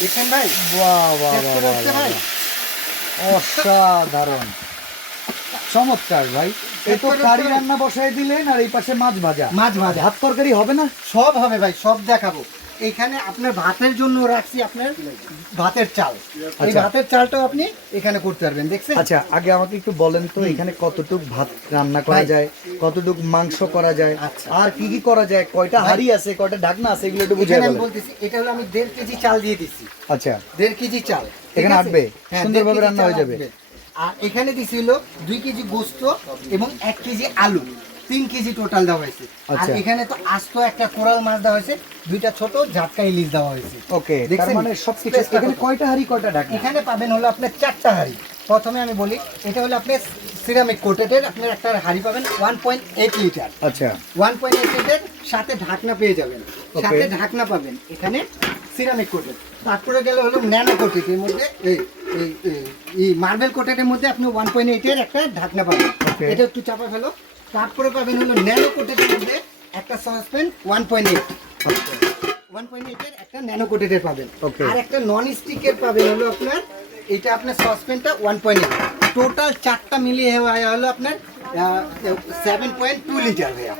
দেখেন ভাই, বাহ বাহ দেখতে বাহ পাচ্ছে বাহ ভাই? অসাধারণ, চমৎকার ভাই। এই তো দেখতে কারি পাচ্ছেন? রান্না বসায় দিলেন আর এই পাশে মাছ ভাজা। মাছ ভাজা। ভাত তরকারি হবে না? সব হবে ভাই, সব দেখাবো। এখানে আপনার ভাতের জন্য রাখছি আপনার ভাতের চাল। এই আচ্ছা। ভাতের চালটাও আপনি এখানে করতে পারবেন, দেখছেন? আচ্ছা, আগে আমাকে একটু বলেন তো এখানে কতটুক ভাত রান্না করা ভাই। যায়, কতটুক মাংস করা যায়, আচ্ছা। আর কি কি করা যায়, কয়টা ভাই। হাঁড়ি আছে, কয়টা ঢাকনা আছে, এগুলো একটু বুঝিয়ে এখানে আমি বলেন। বলতেছি, এটা হলো আমি 1.5 কেজি চাল দিয়ে দিচ্ছি। আচ্ছা, 1.5 কেজি চাল ঠিক এখানে আছে? আটবে? হ্যাঁ, সুন্দরভাবে 1.5 কেজি রান্না চাল হয়ে যাবে? আটবে। আর এখানে দিছিল 2 কেজি গোস্ত এবং 1 কেজি আলু, 3 কেজি টোটাল দেওয়া হয়েছে। আর আচ্ছা। এখানে তো আস্ত একটা কোরাল মাছ দেওয়া হয়েছে, 2টা ছোট ঝাটকা ইলিশ দেওয়া হয়েছে। ওকে, তার দেখছেন? মানে সবকিছু স্পেসটা এখানে কত? কয়টা হাঁড়ি, কয়টা ঢাকনা? এখানে পাবেন হলো আপনার 4টা হাঁড়ি। প্রথমে আমি বলি, এটা হলো আপনার সিরামিক কোটেডের আপনার একটা হাঁড়ি পাবেন 1.8 লিটার। আচ্ছা, 1.8 লিটার সাথে ঢাকনা পেয়ে যাবেন। Okay. সাথে ঢাকনা পাবেন এখানে সিরামিক কোটেড। তারপরে গেলে হলো ন্যানো কোটেড, এর মধ্যে এই মার্বেল কোটেডের মধ্যে আপনি 1.8 এর একটা ঢাকনা পাবেন। Okay. এটা একটু চাপা ফেলো। তারপরে পাবেন হলো ন্যানো কোটেডের মধ্যে একটা সসপ্যান 1.8। 1.8 এর একটা ন্যানো কোটেডের পাবেন। Okay. আর একটা নন স্টিকের পাবেন হলো আপনার, এটা আপনার সসপ্যানটা 1.8। টোটাল 4টা মিলিয়ে হলো আপনার 7.2 লিটার ভাইয়া।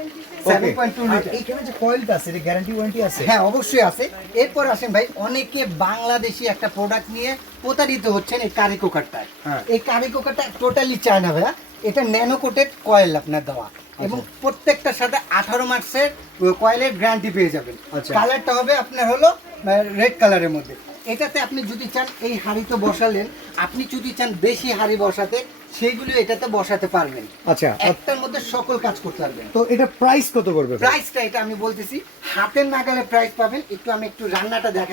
7.2 আর লিটার। এখানে যে কয়েলটা আছে, এটা গ্যারান্টি ওয়ারেন্টি আছে? হ্যাঁ, অবশ্যই আছে। এরপর আসেন ভাই, অনেকে বাংলাদেশি একটা প্রোডাক্ট নিয়ে প্রতারিত হচ্ছেন এই কারি কুকারটায়। হ্যাঁ। এই কারি কুকারটা টোটালি চায়না ভাইয়া। এটা ন্যানো কোটেড কয়েল আপনার দেওয়া এবং প্রত্যেকটার সাথে 18 মাসের কয়েলের গ্যারান্টি পেয়ে যাবেন। আচ্ছা। কালারটা হবে আপনার হলো রেড কালারের মধ্যে। এটাতে আপনি যদি চান এই হাঁড়ি তো বসালেন, আপনি যদি চান বেশি হাঁড়ি বসাতে, সেইগুলো এটাতে বসাতে পারবেন। আচ্ছা, একটার মধ্যে সকল কাজ করতে পারবেন। তো এটা প্রাইস কত করবে? প্রাইসটা এটা আমি বলতেছি, হাতের নাগালে প্রাইস পাবেন। একটু আমি একটু রান্নাটা দেখাই।